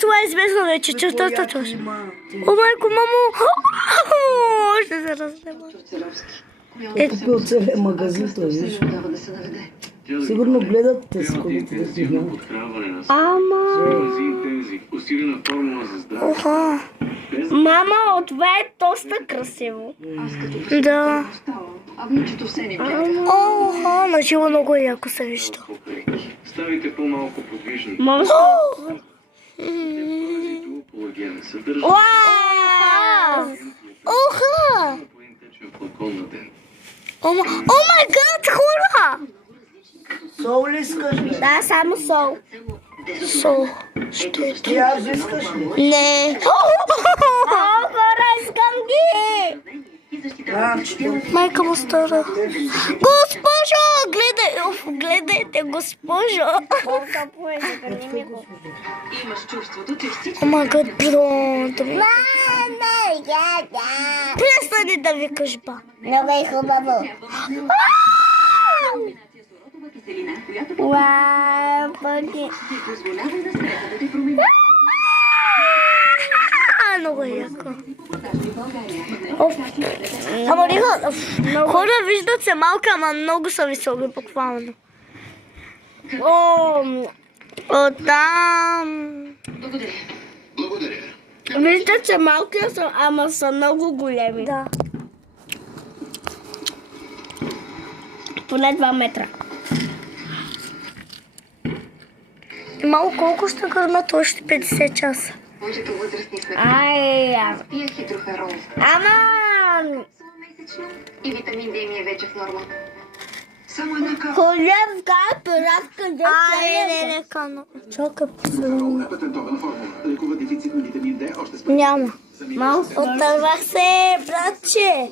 това е смешно вече, че това чуш. О, майко, мамо! Ще се разнема. Купил целия магазин, той виж. Сигурно гледат те с колите да си няма. Ама... Оха. Мама, това е доста красиво. Да. Оха, начало много яко се вижда. Ставите по-малко подвижни. Мама, Оха! О май гад, хора! Сол ли искаш ли? Да, само сол. Сол. Ти аз искаш ли? Не. О, хора, искам ги! Майка му стара. Госпожо, гледайте, госпожо. О май гад, пронто. Престани да викаш, ба. Много е хубаво. Вау, пъти. Много е яко. Ама хора виждат се малко, ама много са високи, буквално. О, там. Благодаря. Виждат се малки, ама са много големи. Да. Поне 2 метра. Малко колко ще гърмат още 50 часа? Повечето възрастни сме пия хидроферол. Ама... Месечно и витамин D ми е вече в норма. Само една капка. Колевка, пиратка, не, кано. Чакай. Патентована формула. Лекува дефицит на витамин D още с Няма. Отървах се, братче.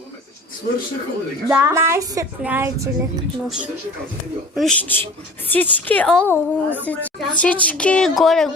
Свършиха ли? Да. 15 лет нощ. Виж, всички, всички горе.